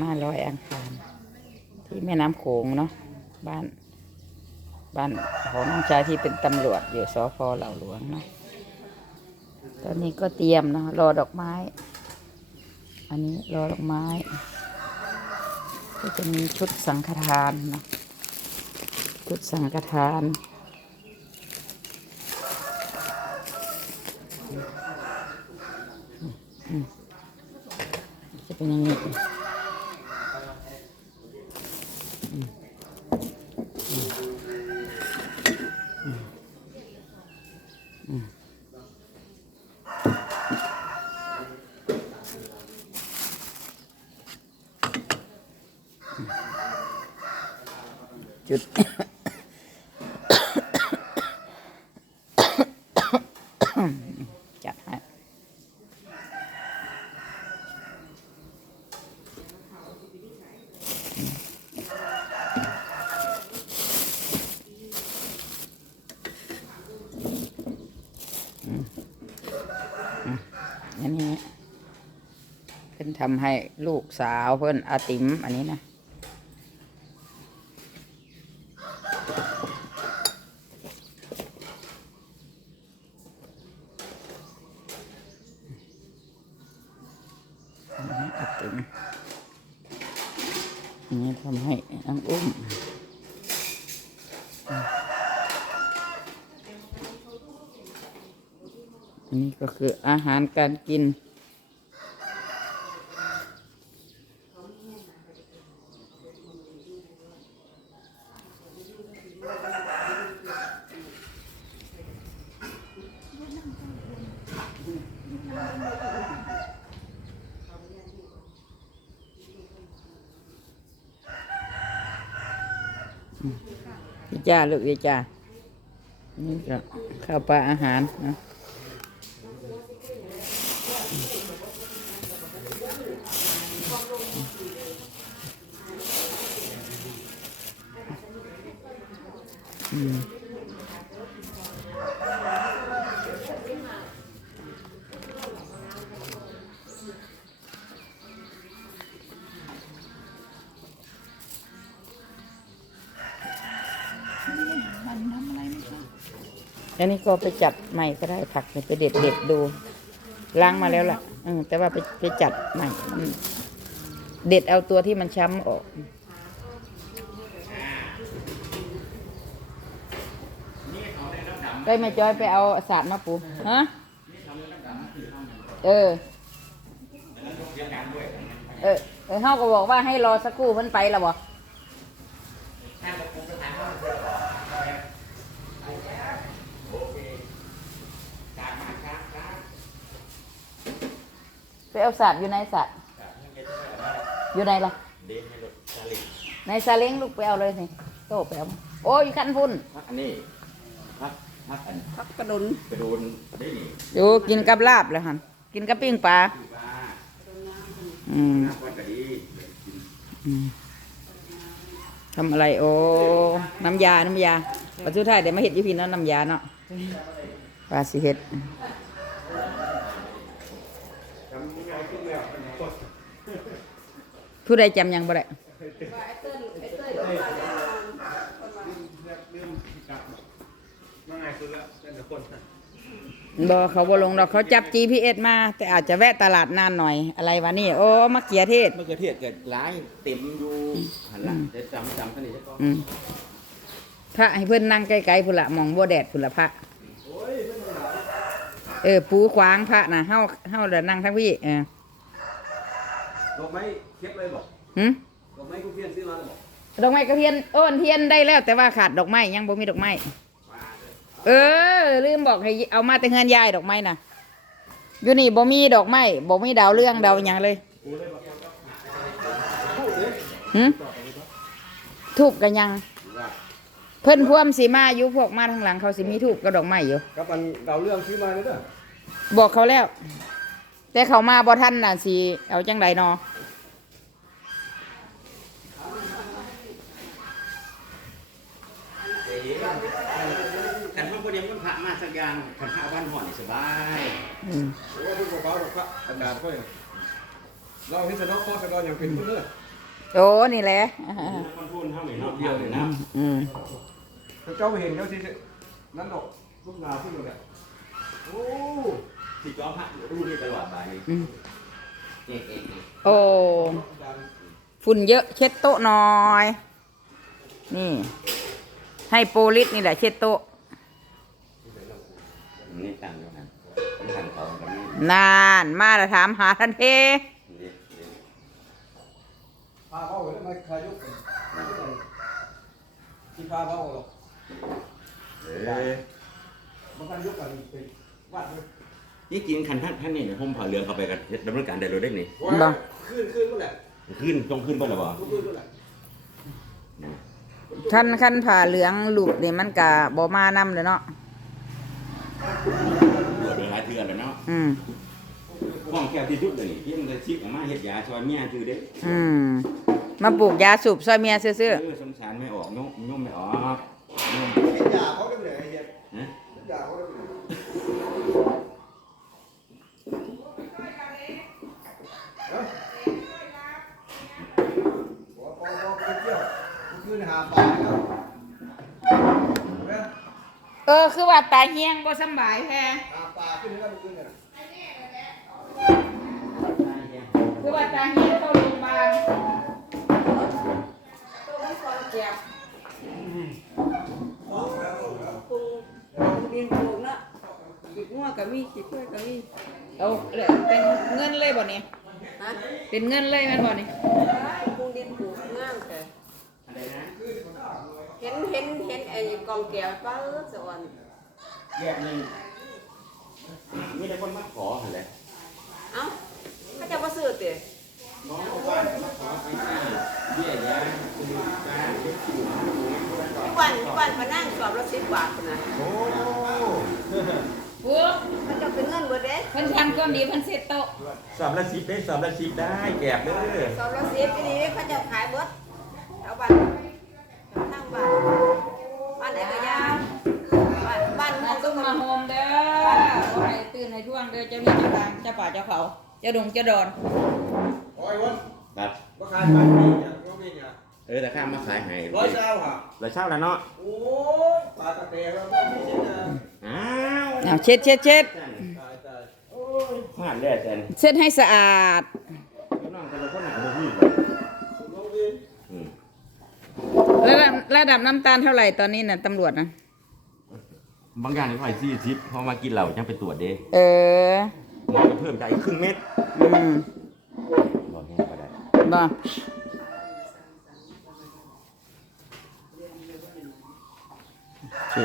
มาลอยอังคารที่แม่น้ำโขงเนาะบ้านบ้านของน้องชายที่เป็นตำรวจอยู่สพเหล่าหลวงเนาะตอนนี้ก็เตรียมเนาะรอดอกไม้ อันนี้รอดอกไม้ ก็จะมีชุดสังฆทานเนาะชุดสังฆทานจะเป็นอย่างนี้อืมอืมอืมอืม จุดจัดให้อันนี้เพิ่นทำให้ลูกสาวเพิ่นอาติมอันนี้นะ อันนี้อาตึงอันนี้ทำให้น้องอุ้มอันนี้ก็คืออาหารการกิน พี่จ้าลูกพี่จ้านี่ก็ข้าวปลาอาหารนะอั นนี้ก็ไปจัดใหม่ก็ได้ผักนี่ไปเด็ดเด็ดดู ล้างมาแล้วล่ะเออแต่ว่าไปไปจัดใหม่ เด็ดเอาตัวที่มันช้ำออกได้ไหมจอยไปเอาสาดมาปูฮะเออ เออเออเขาก็บอกว่าให้รอสักครู่เพิ่นไปแล้วบ่ ไปเอาสาดอยู่ในสาดอยู่ในล่ะในซาเล้งลูกไปเอาเลยสิโตไปเอามาโอ้ยขั้นพุ่นพักอันนี้พักพักอันพักกระดุนกระโดนได้นี่อยู่กินกับลาบเลยหันกินกับปิ้งปลาคือว่าอืมน้ำวันก็ดีอืมทำอะไรโอ้น้ำยา น้ำยาปัจจุบันเดี๋ยวมาเห็ดอยี่พี่เนาะน้ำยาเนาะปลาสิเห็ด ผู้ใดจำยังบ่ได้มาไงสุดแล้วเป็นแต่คนนะบ่เขาบ่ลงดอกเขาจับ GPS มา แต่อาจจะแวะตลาดนานหน่อยอะไรวะนี่ โอ้มะเขือเทศมะเขือเทศเกิดร้ายเต็มอยู่หันหลังจะจำจำกันนี่ใช่ปะอืมพระให้เพื่อนนั่งใกล้ๆพุ่นละหมองบ่แดดพุ่นละพระเออ ปูขวางพระนะเฮาเฮาเดี๋ยวนั่งทั้งพี่เออ ดอกไม้เทียบเลยบอกหึดอกไม้กูเพี้ยนซื้อมาเลยบอกดอกไม้กระเทียนโอ้นเทียนได้แล้ว แต่ว่าขาดดอกไม้ยังบ่มีดอกไม้เออ ลืมบอกให้เอามาแต่เฮือนยายดอกไม้น่ะอยู่นี่บ่มีดอกไม้บ่มีดาวเรื่องดาวหยังเลยหึทูบกันยัง เพิ่นพ่วมสีมาอยู่พวกมาทางหลังเขาสิมีทูบกับดอกไม้อยู่กับมันดาวเรื่องซื้อมาเลยเด้อบอกเขาแล้ว แต่เขามาบ่ทันน่ะสิเอาจังไดนอกันห้องคนเดียวมันพระมาสักอย่างขันพระบ้านห่อนนี่สบายอืมโอ้ยพวกเบาๆดอกพระอากาศค่อยเราเห็นสะดอกคอสะดอกอย่างเป็นพุ่นเลยโอ้นี่แหละคนพูนเท่าไหร่เนาะเดียวเลยนะอืมเจ้าไปเห็นเขาสินั่นดอกลูกนาขึ้นเลยโอ้ สิจ้อพระดูนี่ตลอดไปนี่อืมเอ๊ะเอ๊ะเอ๊ะโอ้ฝุ่นเยอะเช็ดโต๊ะหน่อย นี่ ให้โปลิสนี่แหละเช็ดโต๊ะนี่ต่างกันนะต่างเขากันนี่นานมาแล้วถามหาทันเทนี่นี่พาเขาเลยมาขยุกที่พาเขาหรอกเอ้ยมันขยุกกันไปวัดเล ยนี่กินคันท่านท่านนี่ผมผ่าเรือเข้าไปกันดำเนินการได้เลยได้นี่บ่ขึ้นขึ้นก็แหละขึ้นต้องขึ้นบ่ล่ะบ่ขึ้นก็แหละขั้นขั้นผ่าเหลืองหลุดนี่มันกะบ่มานำเลยเนาะเดือดหลายเทื่อแล้วเนาะอืม ห้องแก้วที่สุดเลยนี่ที่มันจะชิกออกมาเฮ็ดยาช่วยเมียจือเด้อืม มาปลูกยาสูบซอยเมียซื่อเออสงสารไม่ออกโยมโยมไม่ออกโยม เห็นยาเขาได้เลยไอ้เหี้ย นะ เห็นยาเขาได้เลยพอพอพอไปเที่ยวขึ้นหา ปลาแล้วๆเออ คือว่าตาเฮียงบ่สำบายแท้หาปลาขึ้นแล้วขึ้นเนี่ยคือว่าตาเฮียงเข้าโรงพยาบาลตัวมันก่อนเจ็บปลูกเรียนปลูกนะขีดงัวก็มีขีดกล้วยก็มีเอาเลยเป็นเงินเลยบ่นี่ฮะเป็นเงินเลยแม่นบ่นี่ปลูกเรียนปลูกงามแต่ อะไรนะ เห็ นเห็นเห็นไอ้กองแก้วป้าสวรรค์แยกหนึงมีแต่คนมาขอหั่นแหละเอ้าเขาจะมาซื้อเตะน้องเอาบ้านมาขอไปให้เบี้ยยาคือบ้านเล็กอยู่ทุกวันทุกวันมานั่งสอบละสิบบาทนะโอ้โอ้เขาจะเป็นเงินเบิดเด้เพิ่นทำความดีเพิ่นเสร็จโต๊ะสอบละสิบได้สอบละสิบได้แกบเด้อ สอบละสิบทีนี้เขาจะขายเบิดแถวบ้านทางบ้าน บ้านไหนก็ยาวบ้านบ้านมาเมืองตุ้มาโฮมเด้อขอให้ตื่นให้ท่วงเด้อเจ้านี่เจ้าทางเจ้าป่าเจ้าเขา เจ้าดงเจ้าดอนโอ้ยวันครับมาขายปลาที่เนี่ยน้องนี่เนี่ยเออแต่ข้ามมาขายให้ร้อยเช้าค่ะร้อยเช่าแล้วเนาะโอ้ยปลาตะเตะแล้วไม่ใช่นะอ้าวเช็ดเช็ดเช็ดตายตายโอ้ยงานแรกแซนเช็ดให้สะอาด พี่น้องแต่ละคนหนาพี่ น้องนี่ อืม ระดับระดับน้ำตาลเท่าไหร่ตอนนี้น่ะตำรวจนะบางอย่างนี่ค่อยซี่ทิปพอมากินเหล้ายังไปตรวจเด้เออหมอจะเพิ่มใจครึ่งเม็ดอืมบอกให้ก็ได้บ่โอเค